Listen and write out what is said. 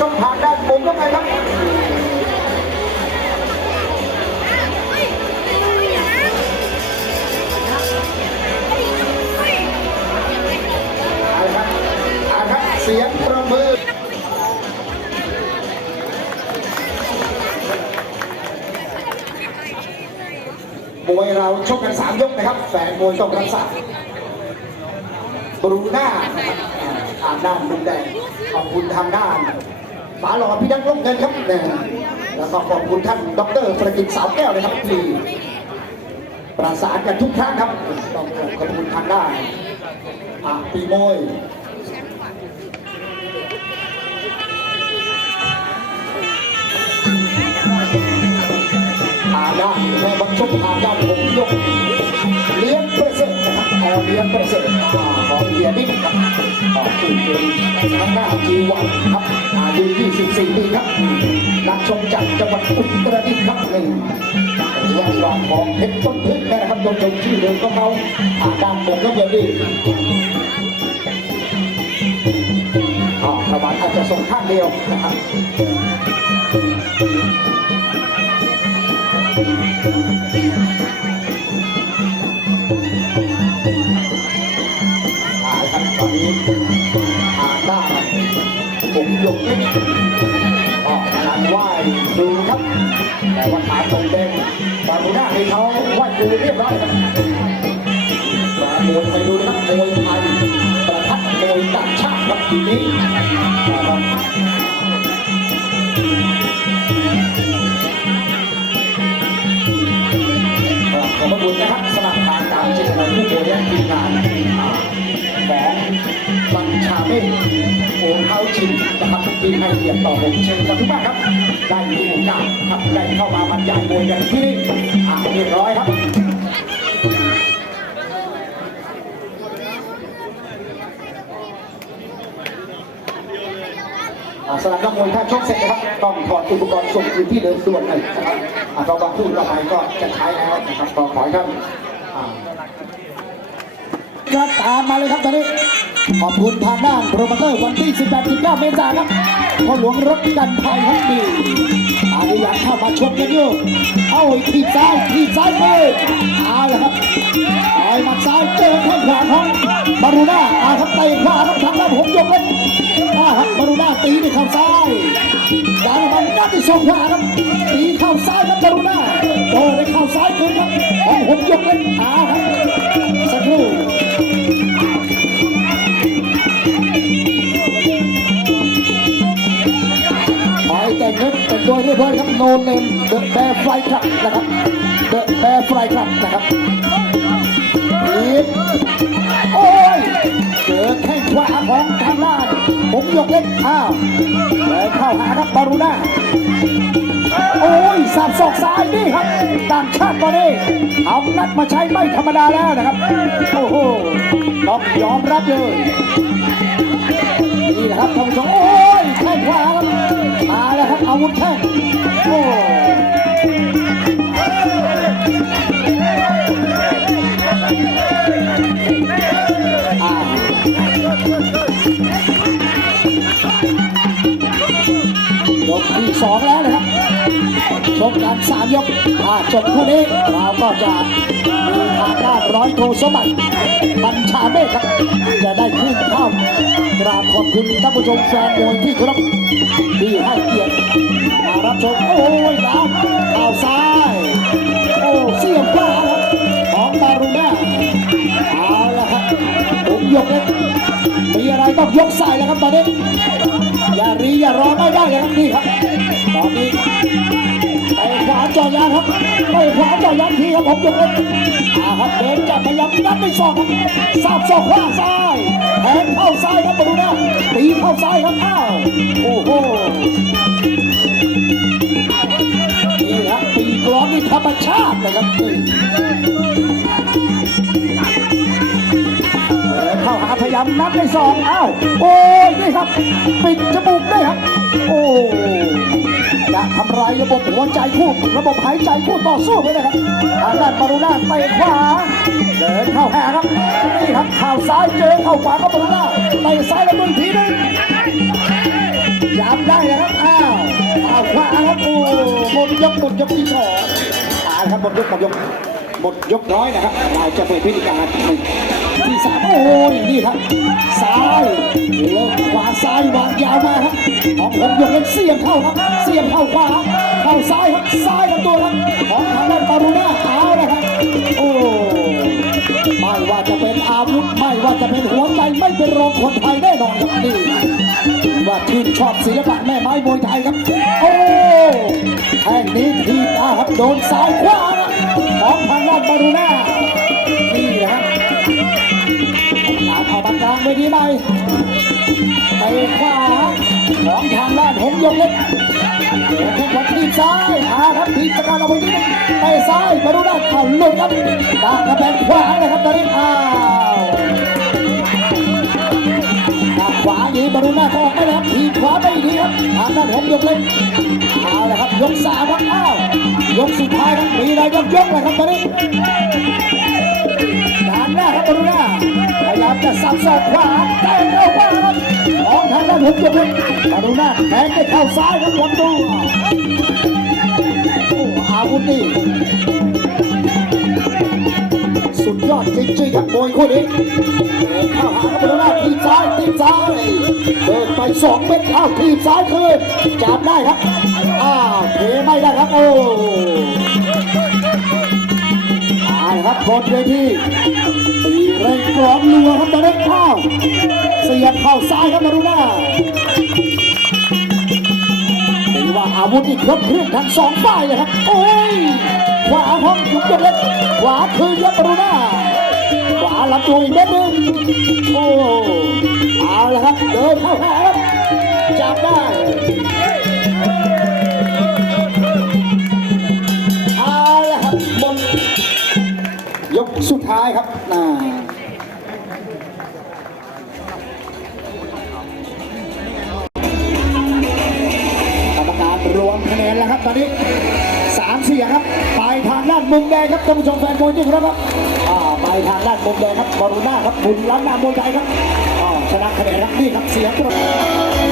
ชมผ่านด้านมุมก็ไปครับเสียงประมือมวยเราชกกันสามยกนะครับ แฟนมวยต้องรับทราบบรูน่านะครับอ่าทางด้านมุมแดงขอบคุณทางด้าน หมาหล่อพี่ดังลงเงินครับแล้วก็ขอบคุณท่านดรประกิตสาวแก้วนะครับที่ประสานกันทุกครั้งครับต้องขอบคุณทางด้านอ่าปีโมยผ่านด้านแม่บังชุบผ่าด้านผมยก นะครับแอลเลี้ยงประเสริฐอ่าของเฮียนิ่มครับออกคือเป็นทางหน้าจีวันครับอายุ 24 ปีครับนักชมจากจังหวัดอุตรดิตถ์ครับหนี่เรียกรองของเพชรต้นพึ่งนะครับยกชมชื่อเดิมก็เขาผ่านด้านผมก็เดียวดีอ๋อระบาดอาจจะส่งข้างเดียวนะครับ หาได้ผมยกเล็กก็กำลังไหว้ดูครับ แต่ว่าขาตรงแดงบาบูน่าให้เขาไหว้ดูเรียบร้อยครับมามวยไปดูนะครับมวยไทยประทัดมวยต่างชาติครับทีนี้ เมฆโอนเข้าชิมนะครับที่ให้เกียรติต่อผมเชิญกันทุกท่านครับ ได้มีโอกาสครับได้เข้ามาบรรยายมวยกันที่นี่อ่าเรียบร้อยครับสำหรับนักมวยถ้าชกเสร็จนะครับต้องถอดอุปกรณ์ส่งคืนที่เดิมส่วนหนึ่งนะครับอ่าเพราะบางคู่เราไปก็จะใช้แล้วนะครับก็ขอให้ท่าน อ่าก็ตามมาเลยครับตอนนี้ ขอบคุณทางด้านโปรโมเตอร์วันที่ 18 19 เมษายนครับพ่อหลวงรถกันภัยทั้งปีอาดิยันเข้ามาชมกันอยู่เอาทีซ้ายทีซ้ายไปเอาละครับต่อยหมัดซ้ายเจอข้างขวาของบารูน่าอาครับเตะขวาครับทางด้านผมยกเล่นอาครับบารูน่าตีด้วยข่าซ้ายดาวมันนัดที่สองขวาครับตีเข่าซ้ายครับบารูน่าโตด้วยข่าซ้ายคืนครับของผมยกเล่นอาครับ เน็ตแต่งตัวเรียบร้อยครับโนนเนมเดอะแบร์ไฟครับนะครับเดอะแบร์ไฟครับนะครับอีกโอ้ยเจอแข้งขวาของทางล่างผมยกเล็กอ้าวแล้วเข้าหาครับบารูน่าโอ้ยสับศอกซ้ายนี่ครับต่างชาติก็นี่เอานัดมาใช้ไม่ธรรมดาแล้วนะครับโอ้โหต้องยอมรับเลยนี่แหละครับท่านผู้ชมโอ้ยแข้งขวาครับ วุธแข้งโอ้ยกที่สองแล้วนะครับ ชกกันสามยกถ้าจบคู่นี้เราก็จะมีทางด้านร้อยโทสมบัติบัญชาเมฆครับ จะได้ขึ้นเข้ากราบขอบคุณท่านผู้ชมแฟนมวยที่เคารพที่ให้เกียรติมารับชมโอ้ยนะข่าวซ้าย โอ้เสียบขวาครับของบารูน่าเอาละครับผมยกเล็กมีอะไรต้องยกใส่แล้วครับตอนนี้อย่ารีอย่ารอไม่ได้เลยครับนี่ครับตอนนี้ จ่อยาครับไม่ขวาจ่อยาทีครับผมยกเล็กอาครับเดินจับพยายามนัดไปสอกครับสาบสอกขวาซ้ายแทงเข้าซ้ายครับมาดูนะตีเข้าซ้ายครับอ้าวโอ้โหนี่ครับตีกลองนี่ธรรมชาตินะครับ เข้าหาพยายามนัดไปสองอ้าวโอ้ยนี่ครับ ปิดจมูกได้ครับ โอ้จะทำลายระบบหัวใจคู่ระบบหายใจคู่ต่อสู้ไปเลยครับทางด้านมารูน่าเตะขวาเดินเข้าหาครับนี่ครับข่าวซ้ายเจอเข้าขวาก็มารูน่าเตะซ้ายแล้วมึงทีนึงยาจับได้นะครับอ้าวอ้าวขวาครับโอ้หมดยกหมดยกที่สองอ่าครับหมดยกหมดยกหมดยกร้อยนะครับเราจะเปิดพิธีการหนึ่ง ครับซ้ายเลิกขวาซ้ายวางยาวมาครับของผมยกเล็กเสียบเข้าครับ เสียบเข้าขวาเข้าซ้ายครับซ้ายกับตัวครับของทางด้านปารูน่าเอาละครับโอ้ไม่ว่าจะเป็นอาวุธไม่ว่าจะเป็นหัวใจไม่เป็นรองคนไทยแน่นอนครับนี่ว่าชื่นชอบศิลปะแม่ไม้มวยไทยครับ โอ้แท่งนี้ทีบอาครับโดนซ้ายขวาของทางด้านบารูน่า ไปไปขวาของทางด้านหงยงเล็กเดี๋ยวแข้งขวาทีบซ้ายอาครับทีบสกัดเอาไปที่ไปซ้ายบารูน่าเข่าหลุดครับดากกระแบงขวานะครับตอนนี้อ้าวขวาหนีบอลลูน่าก็ออกไม่ได้ครับทีขวาไม่ดีครับทางด้านผมยกเล็กเอาละครับยกสามครับอ้าวยกสุดท้ายครับมีอะไรยกยกเลยครับตอนนี้ จะสับศอกขวาแต่เข้าขวาครับของทางด้านผมยกเล็กบอลลูน่าแทงไปเข้าซ้ายครับลำตัวโอ้อาวุธนี่สุดยอดจริงๆครับมวยคู่นี้เข้าหาครับบอลลูน่าทีซ้ายทีซ้ายเดินไปสองเม็ดอ้าวทีซ้ายคืนจับได้ครับอ้าวเทไม่ได้ครับโอ้ครับบนเวทีตี เร่งกรอบนัวครับตอนนี้เข้าเสียบเข้าซ้ายครับบอลลูน่าถือว่าอาวุธนี่ครบเครื่องทั้งสองฝ่ายเลยครับ โอ้ย ขวาของยุบยกเล็กขวาคืนครับบอลลูน่าขวาลำตัวอีกเม็ดหนึงโอ้เอาละครับเดินเข้าหาครับจับได้เอาละครับบนยกสุดท้ายครับน่า ตอนนี้สามเสียครับไปทางด้านมุมแดงครับท่านผู้ชมแฟนมวยที่เครับครับอ่าไปทางด้านมุมแดงครับบอลลูน่าครับบุญล้านนามวยไทยครับอ่าชนะคะแนนครับนี่ครับเสียงตรง